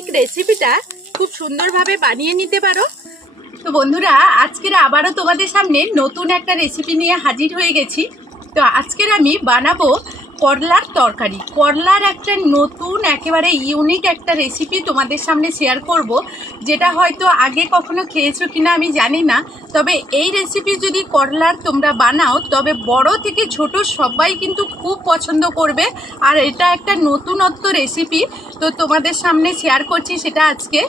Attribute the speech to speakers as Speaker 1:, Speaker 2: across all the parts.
Speaker 1: Unique রেসিপিটা খুব সুন্দরভাবে বানিয়ে নিতে পারো। তো বন্ধুরা, আজকের আবারও তোমাদের সামনে নতুন একটা রেসিপি নিয়ে হাজির হয়ে গেছি। তো আজকের আমি বানাবো করলার তরকারি। করলার একটা নতুন, একেবারে ইউনিক একটা রেসিপি তোমাদের সামনে শেয়ার করব, যেটা হয়তো আগে কখনো খেয়েছো কিনা আমি জানি না। তবে এই রেসিপি যদি করলার তোমরা বানাও, তবে বড় থেকে ছোট সবাই কিন্তু খুব পছন্দ করবে। আর এটা একটা নতুনত্ব রেসিপি তো তোমাদের সামনে শেয়ার করছি সেটা আজকে।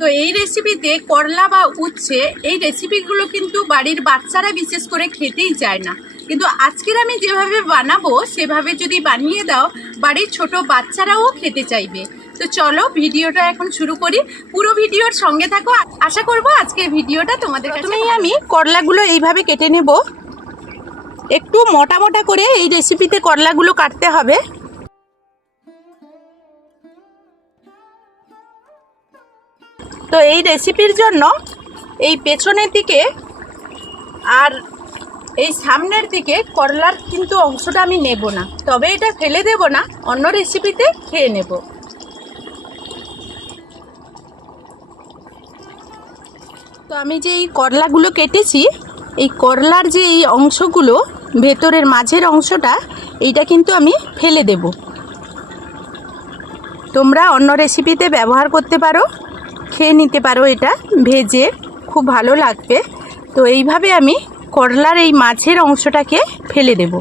Speaker 1: তো এই রেসিপিতে করলা বা উচ্ছে এই রেসিপিগুলো কিন্তু বাড়ির বাচ্চারা বিশেষ করে খেতেই চায় না। কিন্তু আজকের আমি যেভাবে বানাবো সেভাবে যদি বানিয়ে দাও বাড়ির ছোট বাচ্চারাও খেতে চাইবে। তো চলো ভিডিওটা এখন শুরু করি। পুরো ভিডিওর সঙ্গে থাকো। আশা করব আজকের ভিডিওটা তোমাদের কাছে আমি করলাগুলো এইভাবে কেটে নেব। একটু মোটা মোটা করে এই রেসিপিতে করলাগুলো কাটতে হবে। তো এই রেসিপির জন্য এই পেছনের দিকে আর এই সামনের দিকে করলার কিন্তু অংশটা আমি নেব না। তবে এটা ফেলে দেব না, অন্য রেসিপিতে খেয়ে নেব। তো আমি যে এই করলাগুলো কেটেছি, এই করলার যে এই অংশগুলো, ভেতরের মাঝের অংশটা, এইটা কিন্তু আমি ফেলে দেব। তোমরা অন্য রেসিপিতে ব্যবহার করতে পারো। খেয়ে নিতে পারো এটা, ভেজে, খুব ভালো লাগবে। তো এইভাবে আমি করলার এই মাছের অংশটাকে ফেলে দেব।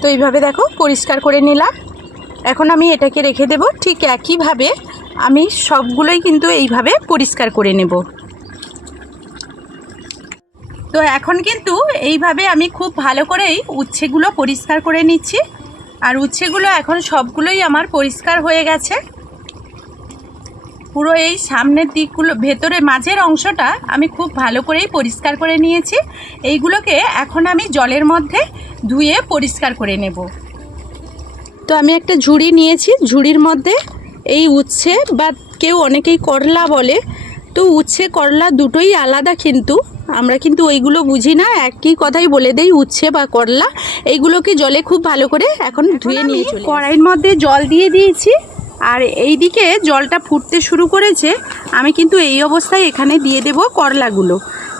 Speaker 1: তো এইভাবে দেখো, পরিষ্কার করে নিলাম। এখন আমি এটাকে রেখে দেব, ঠিক একইভাবে আমি সবগুলোই কিন্তু এইভাবে পরিষ্কার করে নেব। তো এখন কিন্তু এইভাবে আমি খুব ভালো করেই উচ্ছেগুলো পরিষ্কার করে নিচ্ছি। আর উচ্ছেগুলো এখন সবগুলোই আমার পরিষ্কার হয়ে গেছে। পুরো এই সামনের দিকগুলো ভেতরে মাঝের অংশটা আমি খুব ভালো করেই পরিষ্কার করে নিয়েছি। এইগুলোকে এখন আমি জলের মধ্যে ধুয়ে পরিষ্কার করে নেব। তো আমি একটা ঝুড়ি নিয়েছি। ঝুড়ির মধ্যে এই উচ্ছে বা কেউ অনেকেই করলা বলে। তো উচ্ছে করলা দুটোই আলাদা কিন্তু। আমরা কিন্তু ওইগুলো বুঝি না। একই কথাই বলে দেই উচ্ছে বা করলা। এইগুলোকে জলে খুব ভালো করে এখন ধুয়ে নিয়ে চলে কড়াইয়ের মধ্যে জল দিয়ে দিয়েছি। আর এই দিকে জলটা ফুটতে শুরু করেছে, আমি কিন্তু এই অবস্থায় এখানে দিয়ে দেব করলাগুলো।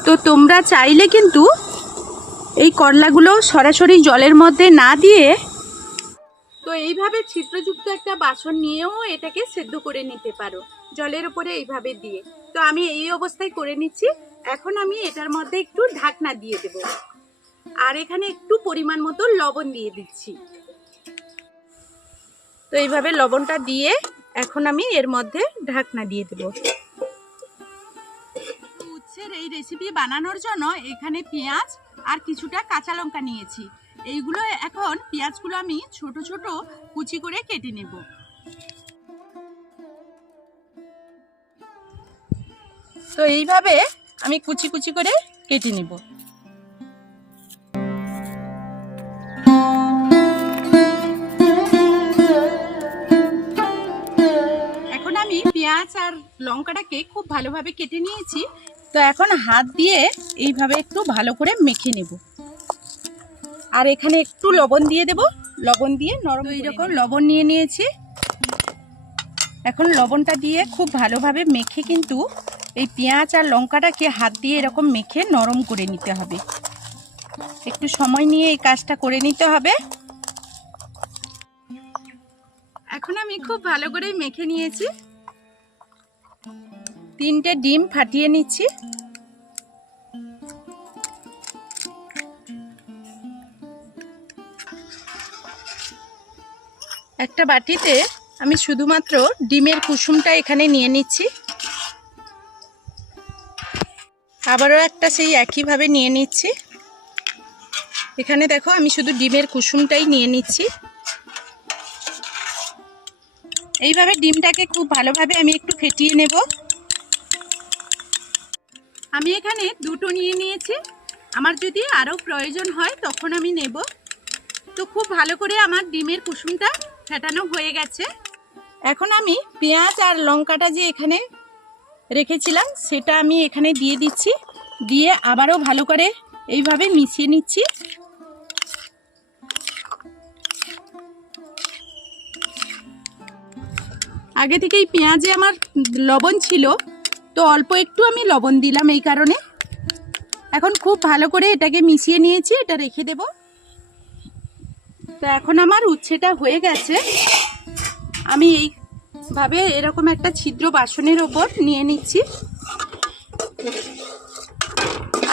Speaker 1: তো তোমরা চাইলে কিন্তু এই করলাগুলো সরাসরি জলের মধ্যে না দিয়ে তো এইভাবে ছিদ্রযুক্ত একটা বাসন নিয়েও এটাকে সেদ্ধ করে নিতে পারো, জলের উপরে এইভাবে দিয়ে। তো আমি এই অবস্থায় করে নিচ্ছি, এখন আমি এটার মধ্যে একটু ঢাকনা দিয়ে দেব। আর এখানে একটু পরিমাণ মতো লবণ দিয়ে দিচ্ছি। এইভাবে লবণটা দিয়ে এখন আমি এর মধ্যে ঢাকনা দিয়ে দেব। উচ্ছের এই রেসিপি বানানোর জন্য এখানে পেঁয়াজ আর কিছুটা কাঁচা লঙ্কা নিয়েছি। এইগুলো এখন পেঁয়াজগুলো আমি ছোট ছোট কুচি করে কেটে নেব। তো এইভাবে আমি কুচি কুচি করে কেটে নেব। পেঁয়াজ আর লঙ্কাটাকে খুব ভালোভাবে কেটে নিয়েছি। তো এখন হাত দিয়ে এইভাবে একটু ভালো করে মেখে নেব। আর এখানে একটু লবণ দিয়ে দেব। লবণ দিয়ে নরম এইরকম লবণ নিয়ে নিয়েছি। এখন লবণটা দিয়ে খুব ভালোভাবে মেখে কিন্তু এই পেঁয়াজ আর লঙ্কাটাকে হাত দিয়ে এরকম মেখে নরম করে নিতে হবে। একটু সময় নিয়ে এই কাজটা করে নিতে হবে। এখন আমি খুব ভালো করে মেখে নিয়েছি। তিনটে ডিম ফাটিয়ে নিচ্ছি। একটা বাটিতে আমি শুধুমাত্র ডিমের কুসুমটা এখানে নিয়ে নিচ্ছি। আবারও একটা সেই একইভাবে নিয়ে নিচ্ছি। এখানে দেখো আমি শুধু ডিমের কুসুমটাই নিয়ে নিচ্ছি। এইভাবে ডিমটাকে খুব ভালোভাবে আমি একটু ফেটিয়ে নেব। আমি এখানে দুটো নিয়ে নিয়েছি। আমার যদি আরও প্রয়োজন হয়, তখন আমি নেব। তো খুব ভালো করে আমার ডিমের কুসুমটা ফেটানো হয়ে গেছে। এখন আমি পেঁয়াজ আর লঙ্কাটা যে এখানে রেখেছিলাম, সেটা আমি এখানে দিয়ে দিচ্ছি। দিয়ে আবারও ভালো করে এইভাবে মিশিয়ে নিচ্ছি। আগে থেকেই পেঁয়াজে আমার লবণ ছিল। তো অল্প একটু আমি লবণ দিলাম এই কারণে। এখন খুব ভালো করে এটাকে মিশিয়ে নিয়েছি, এটা রেখে দেব। তো এখন আমার উচ্ছেটা হয়ে গেছে। আমি এইভাবে এরকম একটা ছিদ্র বাসনের ওপর নিয়ে নিচ্ছি।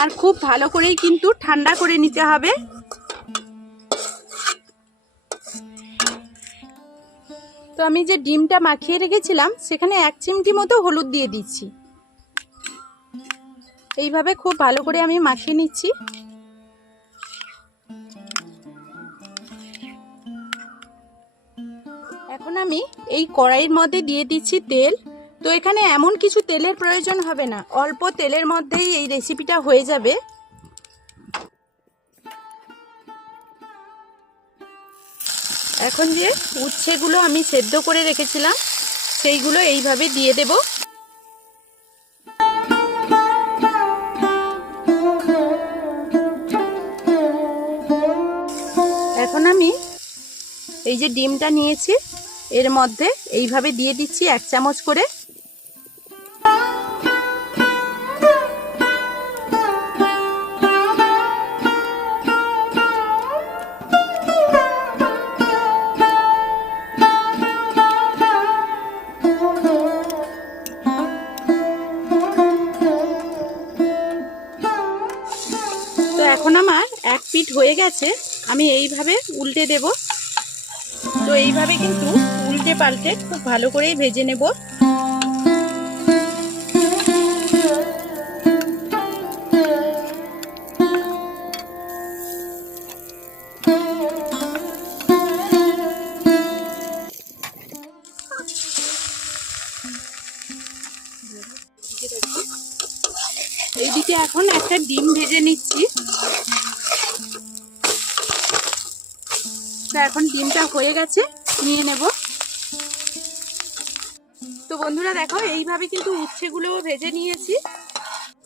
Speaker 1: আর খুব ভালো করেই কিন্তু ঠান্ডা করে নিতে হবে। তো আমি যে ডিমটা মাখিয়ে রেখেছিলাম, সেখানে এক চিমটি মতো হলুদ দিয়ে দিচ্ছি। এইভাবে খুব ভালো করে আমি মাখিয়ে নিচ্ছি। এখন আমি এই কড়াইয়ের মধ্যে দিয়ে দিচ্ছি তেল। তো এখানে এমন কিছু তেলের প্রয়োজন হবে না, অল্প তেলের মধ্যেই এই রেসিপিটা হয়ে যাবে। এখন যে উচ্ছেগুলো আমি সেদ্ধ করে রেখেছিলাম, সেইগুলো এইভাবে দিয়ে দেব। এই যে ডিমটা নিয়েছি, এর মধ্যে এইভাবে দিয়ে দিচ্ছি এক চামচ করে। এখন আমার এক পিঠ হয়ে গেছে, আমি এইভাবে উল্টে দেব। তো এইভাবে কিন্তু উল্টে পাল্টে খুব ভালো করেই ভেজে নেব। এইদিকে এখন একটা ডিম ভেজে নিচ্ছি। এখন ডিমটা হয়ে গেছে, নিয়ে নেব। তো বন্ধুরা দেখো, এইভাবে কিন্তু উচ্ছেগুলোও ভেজে নিয়েছি।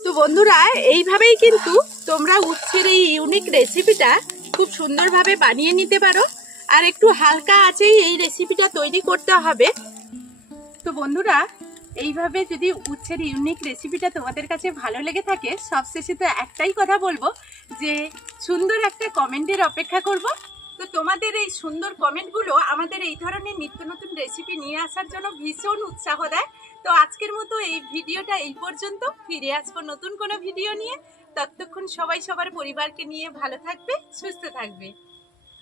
Speaker 1: তো বন্ধুরা, এইভাবেই কিন্তু তোমরা উচ্ছের এই ইউনিক রেসিপিটা খুব সুন্দরভাবে বানিয়ে নিতে পারো। আর একটু হালকা আছেই এই রেসিপিটা তৈরি করতে হবে। তো বন্ধুরা, এইভাবে যদি উচ্ছের ইউনিক রেসিপিটা তোমাদের কাছে ভালো লেগে থাকে, সবশেষে তো একটাই কথা বলব, যে সুন্দর একটা কমেন্টের অপেক্ষা করব। তো তোমাদের এই সুন্দর কমেন্টগুলো আমাদের এই ধরনের নিত্য নতুন রেসিপি নিয়ে আসার জন্য ভীষণ উৎসাহ দেয়। তো আজকের মতো এই ভিডিওটা এই পর্যন্ত। ফিরে আসব নতুন কোনো ভিডিও নিয়ে। ততক্ষণ সবাই সবার পরিবারকে নিয়ে ভালো থাকবে, সুস্থ থাকবে।